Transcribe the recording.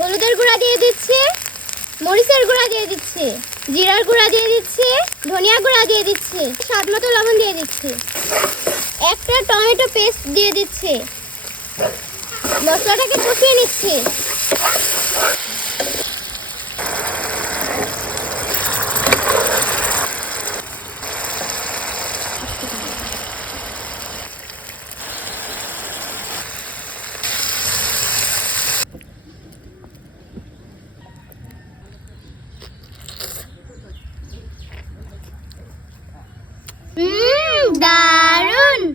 হলুদের গুঁড়া দিয়ে দিচ্ছি, মরিচের গুঁড়া দিয়ে দিচ্ছি, জিরার গুঁড়া দিয়ে দিচ্ছি, ধনিয়া গুঁড়া দিয়ে দিচ্ছি, স্বাদ মতো লবণ দিয়ে দিচ্ছি। একটা টমেটো পেস্ট দিয়ে দিচ্ছি। মশলাটাকে কষিয়ে নিচ্ছি। 嗯？